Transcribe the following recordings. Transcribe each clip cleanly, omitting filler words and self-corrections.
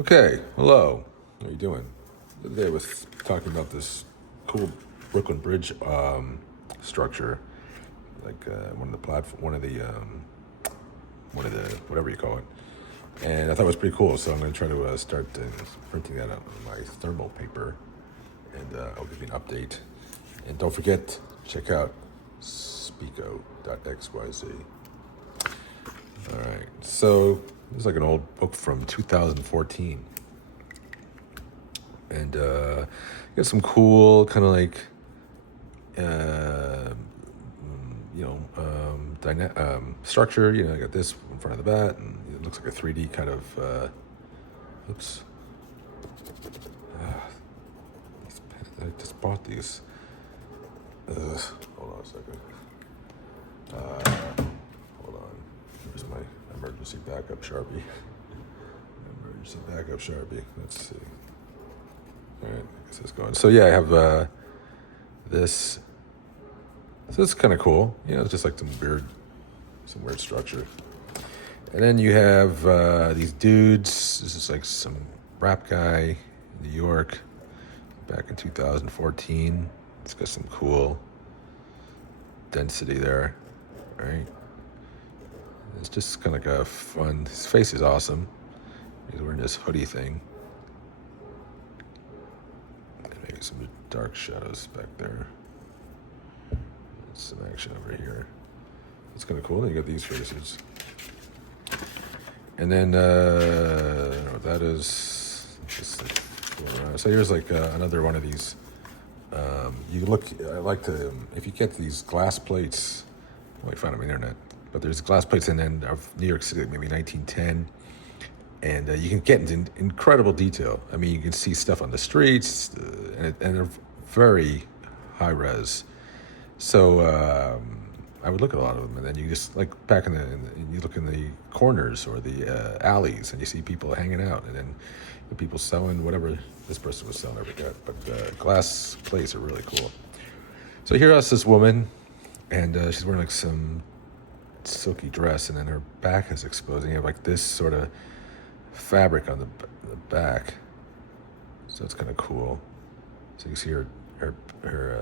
Okay, hello. How are you doing? The other day I was talking about this cool Brooklyn Bridge structure, like one of the whatever you call it, and I thought it was pretty cool. So I'm going to try to start printing that out on my thermal paper, and I'll give you an update. And don't forget, check out speako.xyz. All right, so this is like an old book from 2014. And got some cool kind of like uh, structure. You know, I got this in front of the bat, and it looks like a 3D kind of. Oops, I just bought these. Hold on a second. Hold on. Here's my emergency backup Sharpie. Emergency backup Sharpie. Let's see. All right, I guess it's going. So yeah, I have this. So it's kind of cool. You know, it's just like some weird structure. And then you have these dudes. This is like some rap guy in New York back in 2014. It's got some cool density there, right? It's just kind of like a fun. His face is awesome. He's wearing this hoodie thing. And maybe some dark shadows back there. Some action over here. It's kind of cool. Then you got these faces. And then, I don't know what that is. Just like, so here's like another one of these. You look, I like to, if you get these glass plates, well, you find them on the internet, but there's glass plates and then of New York City, maybe 1910. And you can get into incredible detail. I mean, you can see stuff on the streets, and they're very high res. So I would look at a lot of them, and then you just like back you look in the corners or the alleys, and you see people hanging out, and then the people selling whatever this person was selling. I forget, but glass plates are really cool. So here is this woman, and she's wearing like some silky dress, and then her back is exposed, and you have like this sort of fabric on the back. So it's kind of cool. So you see her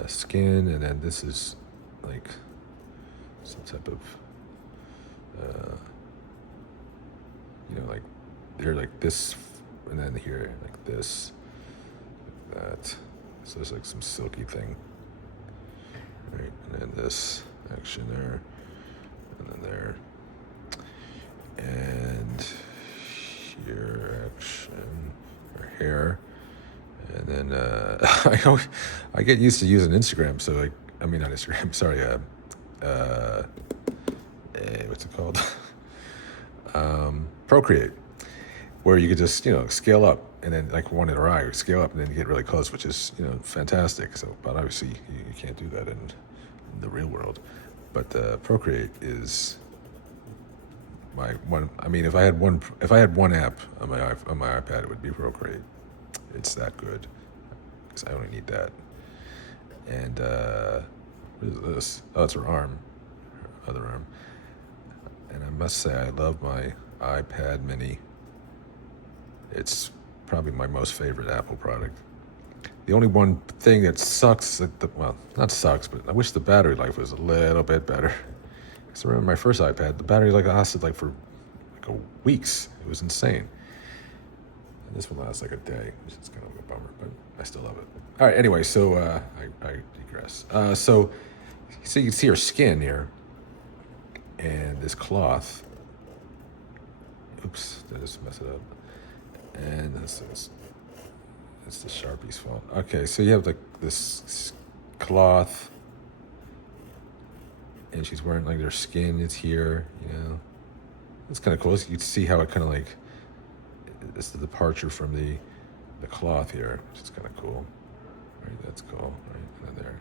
skin, and then this is like some type of like here like this, and then here like this, like that. So there's like some silky thing, right? And then this action there, and then there, and here action, her hair. And then I get used to using Instagram, so like I mean not Instagram, sorry, what's it called? Procreate, where you could just scale up and then like one in a eye, scale up and then get really close, which is fantastic. So, but obviously you can't do that in the real world. But Procreate is my one. I mean, if I had one app on my iPad, it would be Procreate. It's that good because I only need that. And what is this? Oh, it's her arm, her other arm. And I must say, I love my iPad Mini. It's probably my most favorite Apple product. The only one thing that sucks, well, not sucks, but I wish the battery life was a little bit better. Because I remember my first iPad, the battery lasted weeks. It was insane. And this one lasts like a day, which is kind of a bummer, but I still love it. All right, anyway, so I digress. So you can see her skin here, and this cloth. Oops, did I just mess it up? And it's the Sharpie's fault. Okay, so you have like this cloth, and she's wearing like her skin is here, It's kind of cool. So you can see how it kind of like, it's the departure from the cloth here, which is kind of cool. Right, that's cool, right? And then there.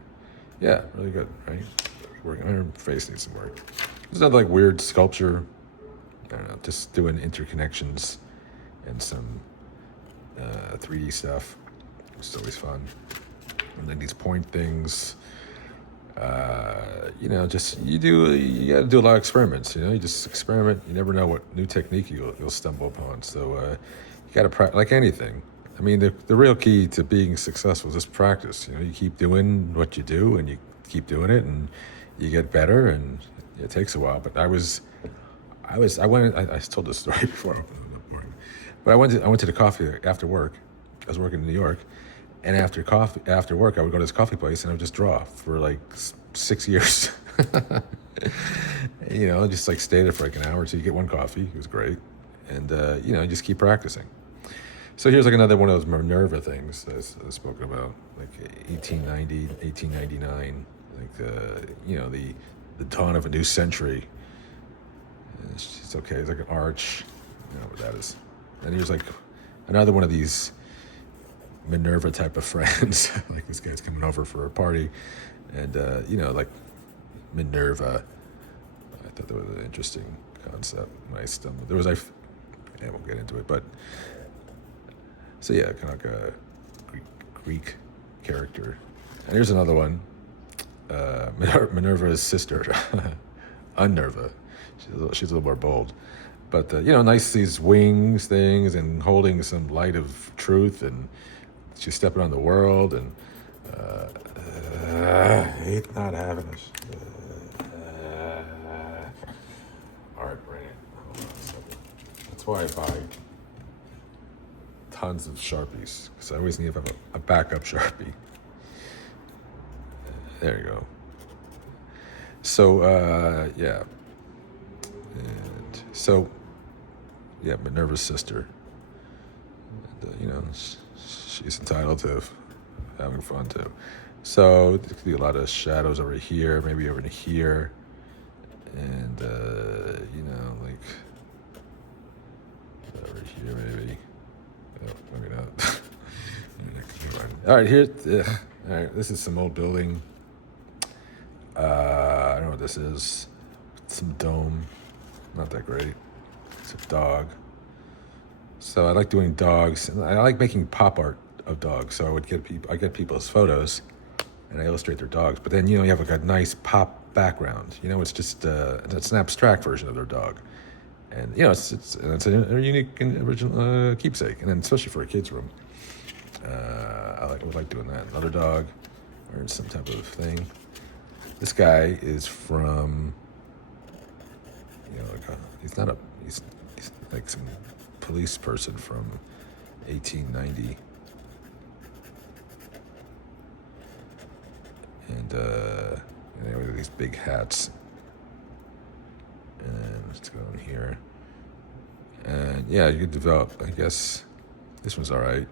Yeah, really good, right? Working on her face needs some work. It's not like weird sculpture. I don't know, just doing interconnections and some 3D stuff. It's always fun. And then these point things. You gotta do a lot of experiments. You just experiment. You never know what new technique you'll stumble upon. So you got to like anything. I mean, the real key to being successful is just practice. You keep doing what you do, and you keep doing it, and you get better. And it takes a while. But I went. I told this story before, but I went to the coffee after work. I was working in New York, and after work, I would go to this coffee place, and I would just draw for like 6 years. Just like stay there for like an hour until you get one coffee. It was great, and just keep practicing. So here's like another one of those Minerva things that I spoken about, like 1890, 1899, like the dawn of a new century. It's okay. It's like an arch. You know what that is. And here's like another one of these Minerva type of friends. Like this guy's coming over for a party, and like Minerva. I thought that was an interesting concept. Nice. There was I won't get into it, but so yeah, kind of like a Greek character. And here's another one. Minerva's sister, Unnerva. She's a little more bold, but nice these wings things and holding some light of truth, and she's stepping on the world, and I hate not having this. All right, bring it. Hold on a second. That's why I buy tons of Sharpies, because I always need to have a backup Sharpie. There you go. So yeah. And so, yeah, Minerva's sister. And, she's entitled to having fun too. So there could be a lot of shadows over here, maybe over here, and like over here maybe. Oh, maybe not. All right, here. All right, this is some old building. I don't know what this is. Some dome. Not that great. It's a dog. So I like doing dogs, and I like making pop art of dogs. So I get people's photos, and I illustrate their dogs. But then you have like a nice pop background. It's just it's an abstract version of their dog, and it's a unique and original keepsake. And then especially for a kid's room, I would like doing that. Another dog, or some type of thing. This guy is from. He's like some police person from 1890, and with these big hats, and let's go in here, and yeah, you could develop. I guess this one's all right.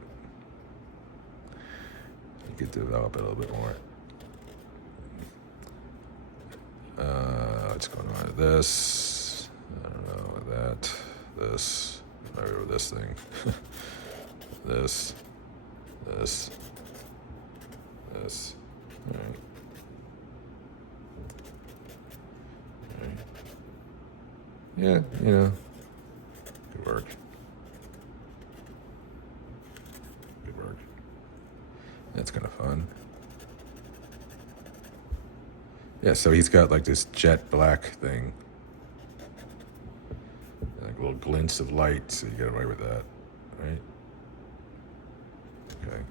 You could develop it a little bit more. What's going on with this? I don't know, that, this, maybe with this thing, this, all right. Yeah, good work. That's kind of fun. Yeah, so he's got like this jet black thing. Like little glints of light, so you get away with that, right? Okay.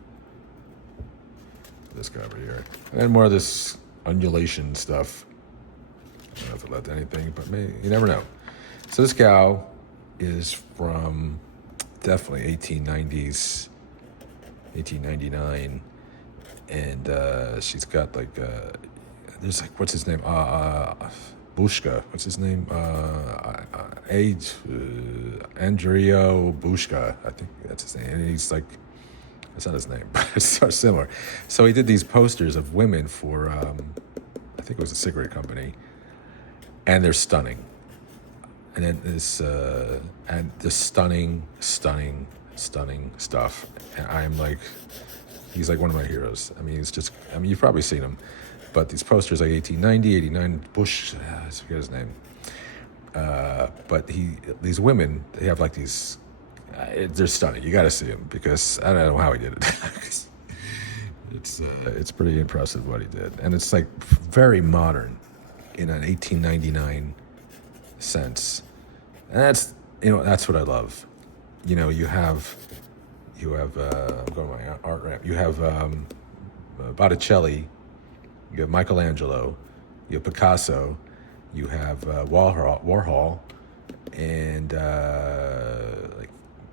This guy over here. And more of this undulation stuff. I don't know if it led to anything, but maybe, you never know. So this gal is from definitely 1890s, 1899. And she's got like, there's like, what's his name? Bushka. What's his name? Andrio Bushka. I think that's his name. And he's like, that's not his name, but it's so similar. So he did these posters of women for, I think it was a cigarette company, and they're stunning. And then this, stunning stuff. And I'm like, he's like one of my heroes. I mean, you've probably seen him. But these posters, like 1890, 89, Bush, I forget his name. But these women, they have like these, they're stunning. You got to see them, because I don't know how he did it. It's pretty impressive what he did. And it's like very modern in an 1899 sense. And that's what I love. you have I'm going to my art ramp. You have Botticelli, you have Michelangelo, you have Picasso, you have Warhol, and like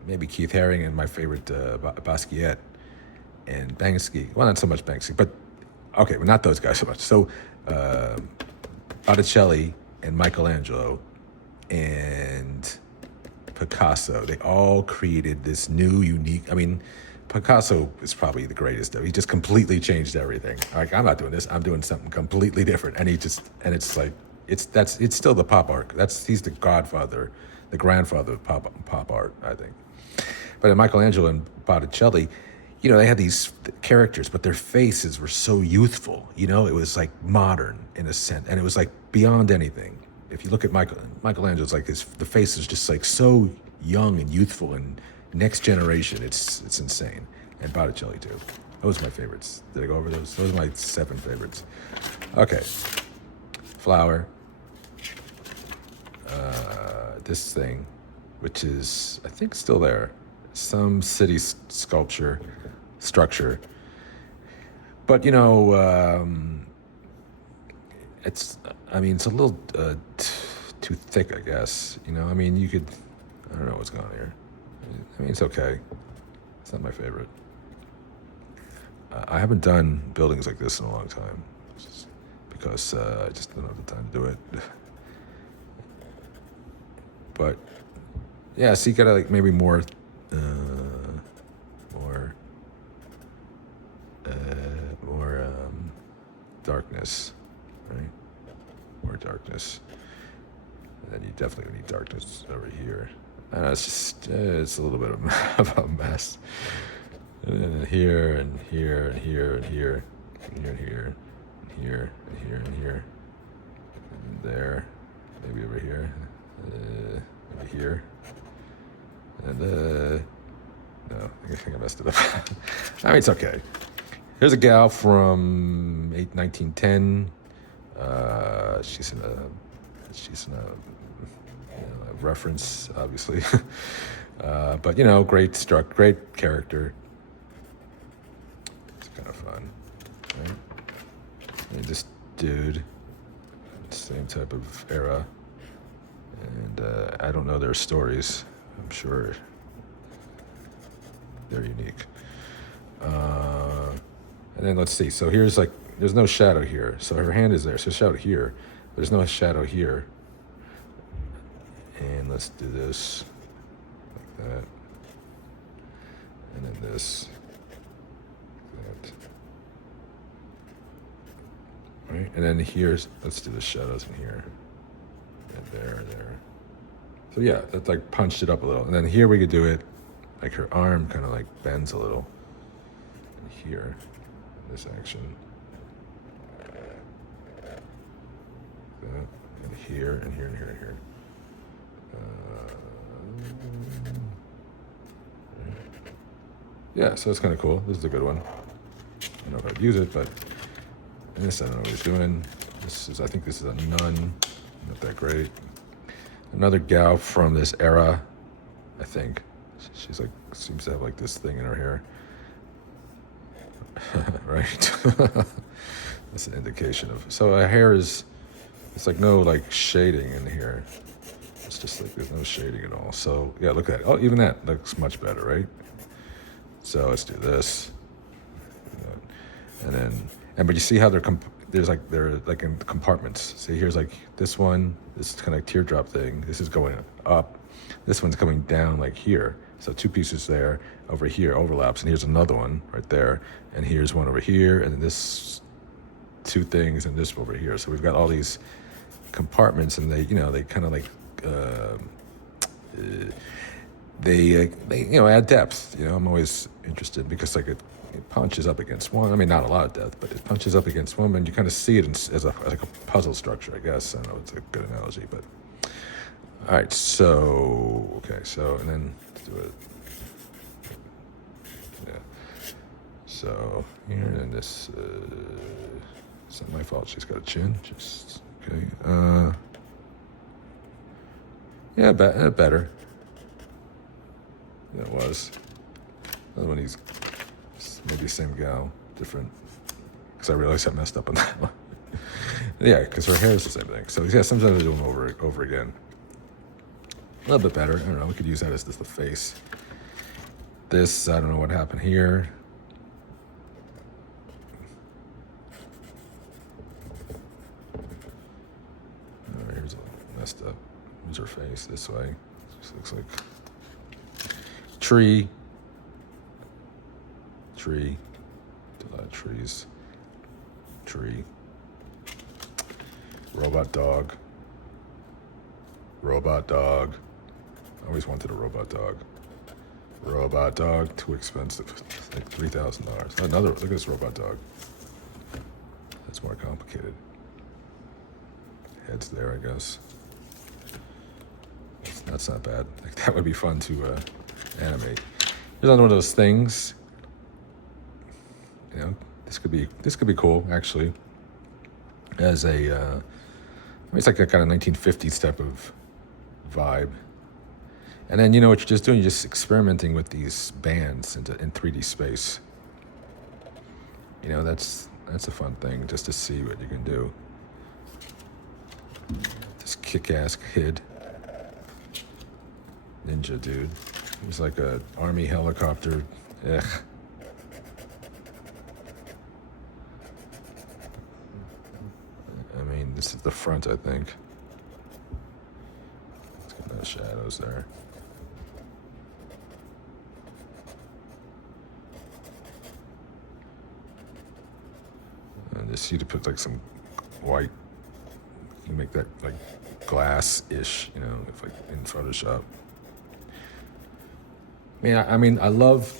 maybe Keith Haring, and my favorite Basquiat and Banksy. Well, not so much Banksy, but okay, well, not those guys so much. So Botticelli and Michelangelo and Picasso, they all created this new, unique. I mean, Picasso is probably the greatest though. He just completely changed everything. Like, I'm not doing this. I'm doing something completely different. And it's like, it's still the pop art. He's the godfather, the grandfather of pop art, I think. But Michelangelo and Botticelli, they had these characters, but their faces were so youthful. It was like modern in a sense, and it was like beyond anything. If you look at Michelangelo's, like the face is just like so young and youthful and next generation. It's insane. And Botticelli too. Those are my favorites. Did I go over those? Those are my 7 favorites. Okay. Flower. This thing, which is I think still there, some city structure. But it's a little too thick, I guess. I don't know what's going on here. It's okay. It's not my favorite. I haven't done buildings like this in a long time, because I just don't have the time to do it. But yeah, so you gotta like maybe more darkness, right? More darkness. And then you definitely need darkness over here. And it's just, it's a little bit of a mess. And then here, and here, and here, and here, and here, and here, and here, and here, and here, and there, maybe over here, maybe here, and no, I think I messed it up. It's okay. Here's a gal from 1910. She's in a reference, obviously. But great character. It's kind of fun, right? And this dude, same type of era. And I don't know their stories. I'm sure they're unique. And then let's see. So here's there's no shadow here. So her hand is there. So shadow here. There's no shadow here. And let's do this like that. And then this. That. Right? And then here's, let's do the shadows in here. And there. So yeah, that like punched it up a little. And then here we could do it, like her arm kind of like bends a little. And here. This action, and here, and here, and here, and here. Yeah, so it's kind of cool. This is a good one. I don't know if I'd use it, but this I don't know what he's doing. I think this is a nun. Not that great. Another gal from this era, I think. She's like, seems to have like this thing in her hair. Right. That's an indication of. So her hair it's like no like shading in here. It's just like there's no shading at all. So yeah, look at that. Oh, even that looks much better, right? So let's do this. And but you see how they're like in compartments. See, here's like this one, this kind of teardrop thing. This is going up. This one's coming down like here. So 2 pieces there, over here overlaps, and here's another one right there, and here's one over here, and this 2 things, and this over here. So we've got all these compartments, and they kind of like they add depth. I'm always interested because like it punches up against one. I mean, not a lot of depth, but it punches up against one, and you kind of see it as like a puzzle structure, I guess. I don't know, it's a good analogy, but. All right, so, and then let's do it. Yeah. So, here, and this, it's not my fault, she's got a chin, just, okay. Yeah, better. than it was. Another one, he's maybe the same gal, different. Because I realized I messed up on that one. Yeah, because her hair is the same thing. So yeah, sometimes I do them over again. A little bit better. I don't know. We could use that as just the face. This, I don't know what happened here. Oh, here's a messed up. Here's her face this way. This looks like tree. Tree. A lot of trees. Tree. Robot dog. Robot dog. I always wanted a robot dog. Robot dog, too expensive. It's like $3,000. Another, look at this robot dog. That's more complicated. Head's there, I guess. That's not bad. Like, that would be fun to animate. Here's another one of those things. You know, this could be cool actually. As a, I mean, it's like a kind of 1950s type of vibe. And then, you know what you're just doing? You're just experimenting with these bands in 3D space. You know, that's a fun thing, just to see what you can do. This kick-ass kid. Ninja dude. He's like a army helicopter. Ugh. I mean, this is the front, I think. It's got no shadows there. And just you to put like some white, you make that like glass-ish, you know, if like in Photoshop. I mean, I love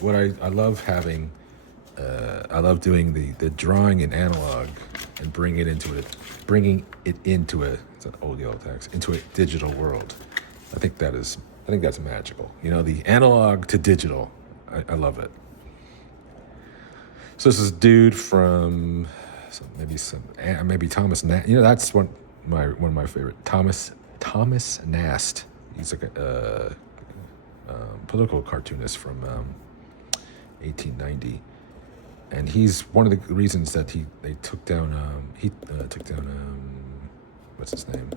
having, I love doing the drawing in analog and bringing it into it's an old yellow text, into a digital world. I think that's magical. You know, the analog to digital. I love it. So this is a dude from maybe Thomas Nast. You know, that's one of my favorite. Thomas Nast. He's like a political cartoonist from 1890, and he's one of the reasons that they took down what's his name,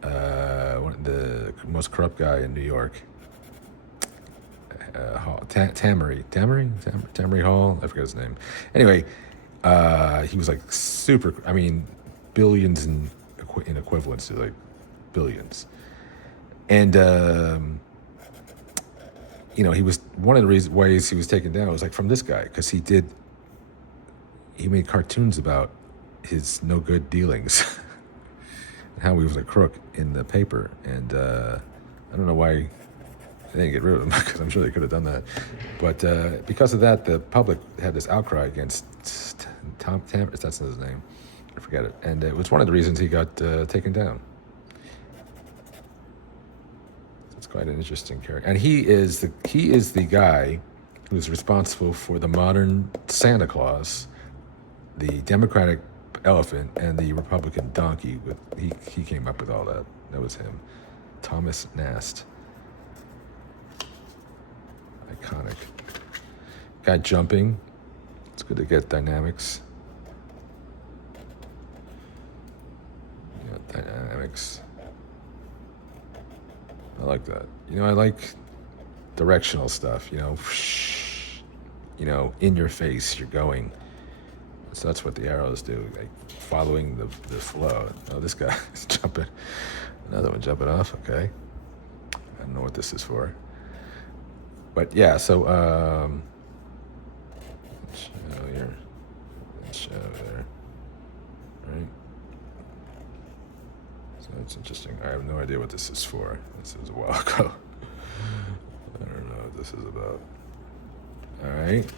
the most corrupt guy in New York, Tammany Hall. I forget his name. Anyway, he was like super. I mean, billions in equivalence to like billions, and. You know, he was one of the ways he was taken down was like from this guy, because he made cartoons about his no good dealings and how he was a crook in the paper. And I don't know why they didn't get rid of him, because I'm sure they could have done that. But because of that, the public had this outcry against Tom Tammer. That's not his name. I forget it. And it was one of the reasons he got taken down. It's quite an interesting character, and he is the guy who's responsible for the modern Santa Claus, the Democratic elephant, and the Republican donkey. He came up with all that. That was him, Thomas Nast. Iconic guy jumping. It's good to get dynamics. Yeah, dynamics. I like that. You know, I like directional stuff, you know, in your face, you're going. So that's what the arrows do, like following the flow. Oh, this guy is jumping. Another one jumping off, okay. I don't know what this is for. But yeah, so, shadow here, shadow there, right? So that's interesting. I have no idea what this is for. This was a while ago. I don't know what this is about. All right,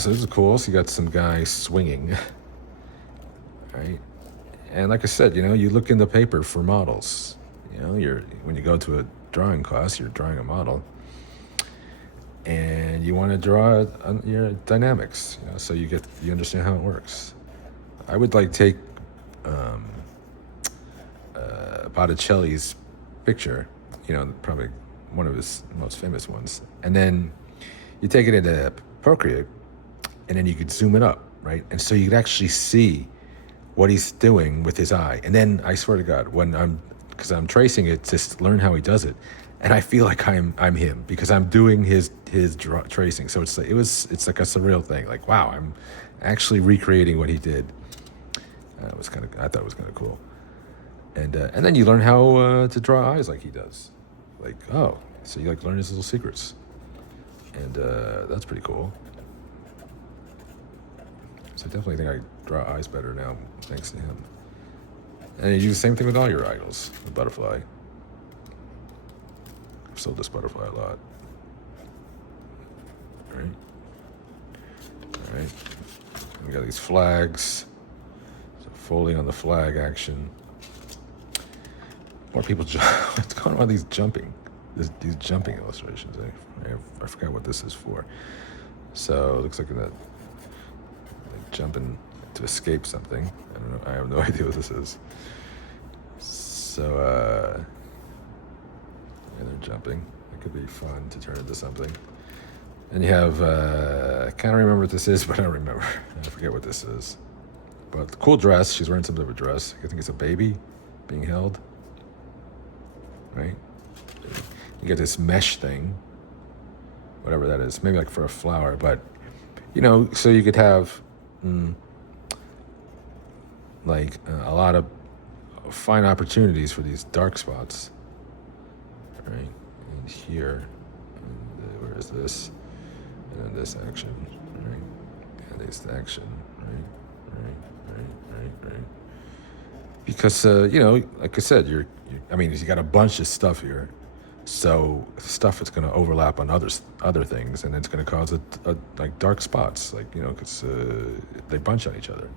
so this is cool. So you got some guy swinging. All right, and like I said, you know, you look in the paper for models. You know, when you go to a drawing class, you're drawing a model, and you want to draw your dynamics. You know, so you understand how it works. I would like take Botticelli's picture, you know, probably one of his most famous ones. And then you take it into Procreate, and then you could zoom it up, right? And so you could actually see what he's doing with his eye. And then I swear to God, because I'm tracing it to learn how he does it, and I feel like I'm him because I'm doing his tracing. So it's like a surreal thing. Like, wow, I'm actually recreating what he did. I thought it was kind of cool. And then you learn how to draw eyes like he does. Like, oh, so you like learn his little secrets, and that's pretty cool. So I definitely think I draw eyes better now thanks to him. And you do the same thing with all your idols. The butterfly. I've sold this butterfly a lot. All right. We got these flags. So folding on the flag action. More people what's going on with these jumping illustrations? I forgot what this is for. So it looks like they're jumping to escape something. I don't know. I have no idea what this is. So yeah, they're jumping. It could be fun to turn into something. And you have I can't remember what this is, but I don't remember. I forget what this is. But the cool dress. She's wearing some sort of a dress. I think it's a baby being held. Right? You get this mesh thing, whatever that is, maybe like for a flower, but so you could have a lot of fine opportunities for these dark spots, right? And here, and where is this? And then this action, right? And this action, right? Because like I said, you got a bunch of stuff here, so stuff is going to overlap on other things, and it's going to cause like dark spots, because they bunch on each other.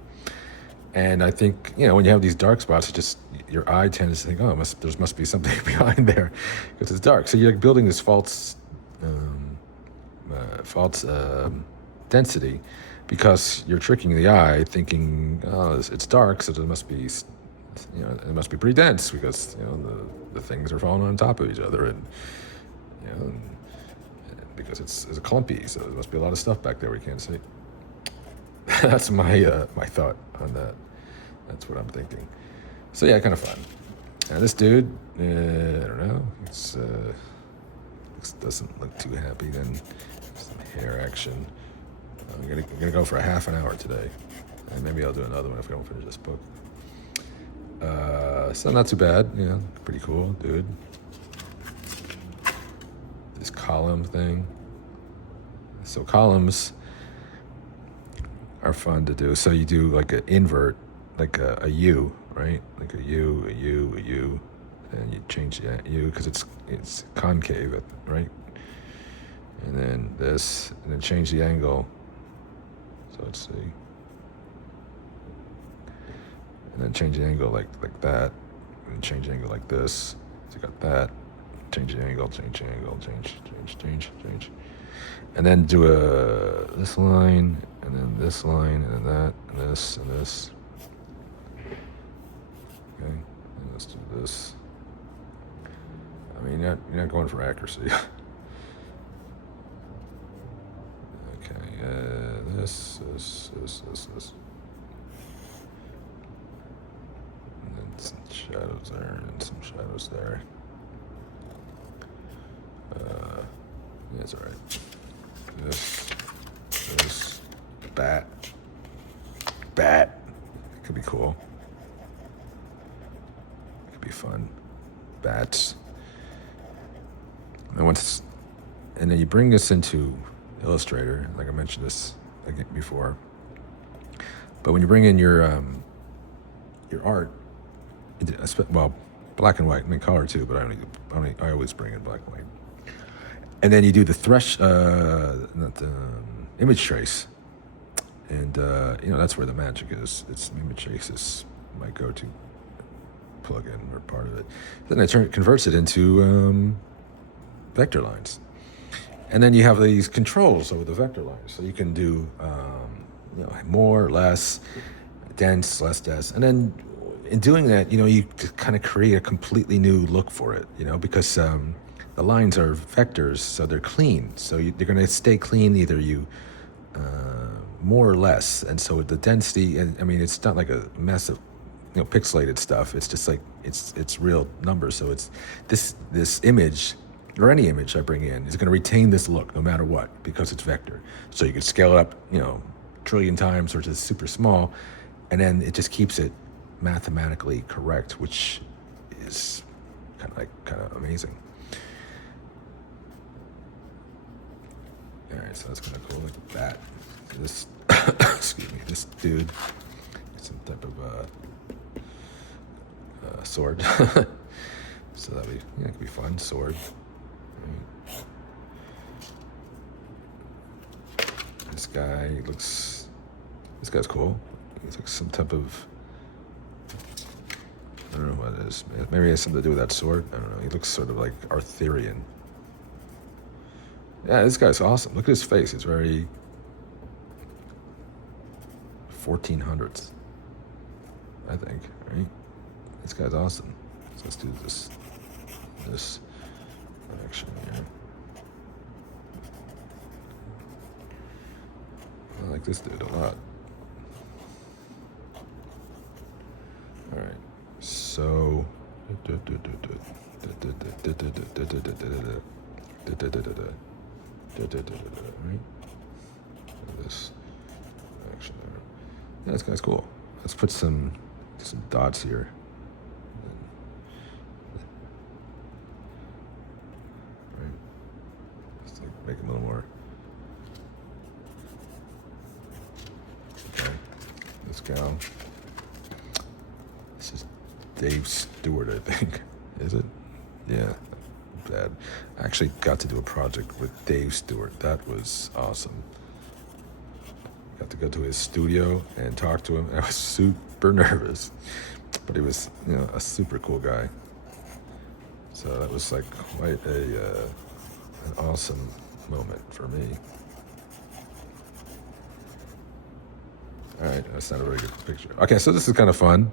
And I think when you have these dark spots, it just your eye tends to think, oh, there must be something behind there, because it's dark. So you're like building this false density, because you're tricking the eye, thinking, oh, it's dark, so there must be. It must be pretty dense because the things are falling on top of each other, and because it's clumpy, so there must be a lot of stuff back there we can't see. That's my thought on that. That's what I'm thinking. So yeah, kind of fun. And this dude, I don't know, doesn't look too happy. Then some hair action. I'm gonna go for a half an hour today, and maybe I'll do another one if we don't finish this book. So not too bad, pretty cool, dude. This column thing. So columns are fun to do. So you do like an invert, like a U, right? Like a U, and you change the U because it's concave, right? And then this, and then change the angle. So let's see. And then change the angle like that, and change the angle like this. So you got that. Change the angle, change the angle, change. And then do this line, and then this line, and then that, and this, and this. Okay, and let's do this. I mean, you're not going for accuracy. Okay, this. And then some shadows there, and some shadows there. Yeah, it's all right. This, bat. It could be cool. It could be fun. Bats. And then you bring this into Illustrator, like I mentioned this before. But when you bring in your art, well, black and white, I mean color too, but I always bring in black and white. And then you do the image trace, and that's where the magic is. It's image trace is my go-to plugin or part of it. Then I converts it into vector lines, and then you have these controls over the vector lines, so you can do more or less, dense, less dense, and then in doing that, you kind of create a completely new look for it, because the lines are vectors, so they're clean. So they're going to stay clean either you more or less. And so the density, and I mean, it's not like a mess of pixelated stuff. It's just like it's real numbers. So it's this image or any image I bring in is going to retain this look no matter what because it's vector. So you can scale it up, trillion times or just super small, and then it just keeps it mathematically correct, which is kind of amazing. All right, so that's kind of cool, like that. This, excuse me, this dude, some type of sword. So that'd be, it could be fun, sword. Right. This guy's cool. He's like some type of, I don't know what it is. Maybe it has something to do with that sword. I don't know. He looks sort of like Arthurian. Yeah, this guy's awesome. Look at his face. It's very 1400s, I think, right? This guy's awesome. So let's do this action here. I like this dude a lot. All right, so right? This action there. Yeah, this guy's cool. Let's put some dots here. Right? Just like make him a little more. Okay. This gal. This is Dave Stewart, I think. Is it? Yeah. Bad. I actually got to do a project with Dave Stewart. That was awesome. Got to go to his studio and talk to him. I was super nervous, but he was, a super cool guy. So that was like quite an awesome moment for me. All right, that's not a very good picture. Okay, so this is kind of fun.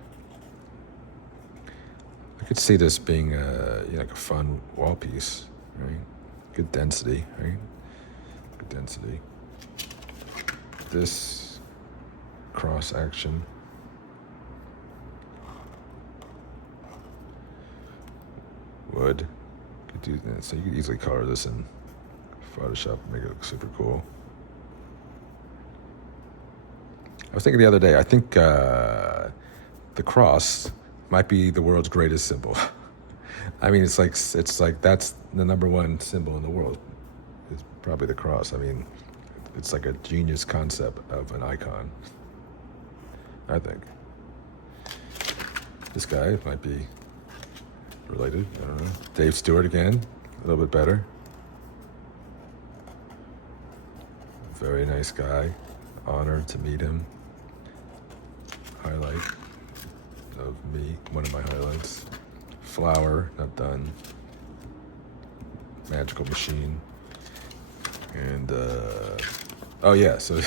I could see this being like a fun wall piece, right? Good density, right? Good density. This cross action. Wood. Could do that. So you could easily color this in Photoshop and make it look super cool. I was thinking the other day, I think the cross might be the world's greatest symbol. I mean, it's like that's the number one symbol in the world. It's probably the cross. I mean, it's like a genius concept of an icon, I think. This guy might be related. I don't know. Dave Stewart again, a little bit better. Very nice guy. Honored to meet him. Highlight of me, one of my highlights. Flower, not done. Magical machine. And, oh yeah, so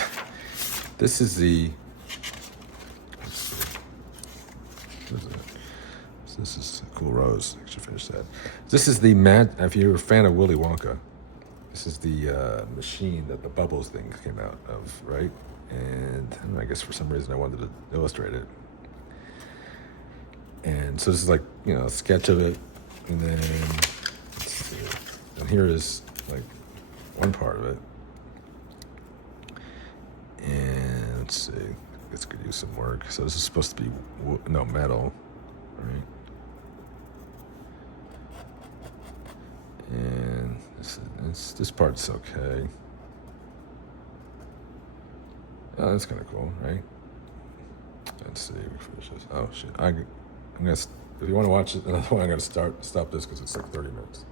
this is the, let's see. What is it? So this is a cool rose. I should finish that. This is the, if you're a fan of Willy Wonka, this is the machine that the bubbles thing came out of, right? And I guess for some reason I wanted to illustrate it. And so this is like, a sketch of it. And then, let's see. And here is like one part of it. And let's see, this could use some work. So this is supposed to be, metal, right? And this part's okay. Oh, that's kind of cool, right? Let's see, we finish this. Oh shit, I'm gonna. If you want to watch it, another one, I'm gonna stop this because it's like 30 minutes.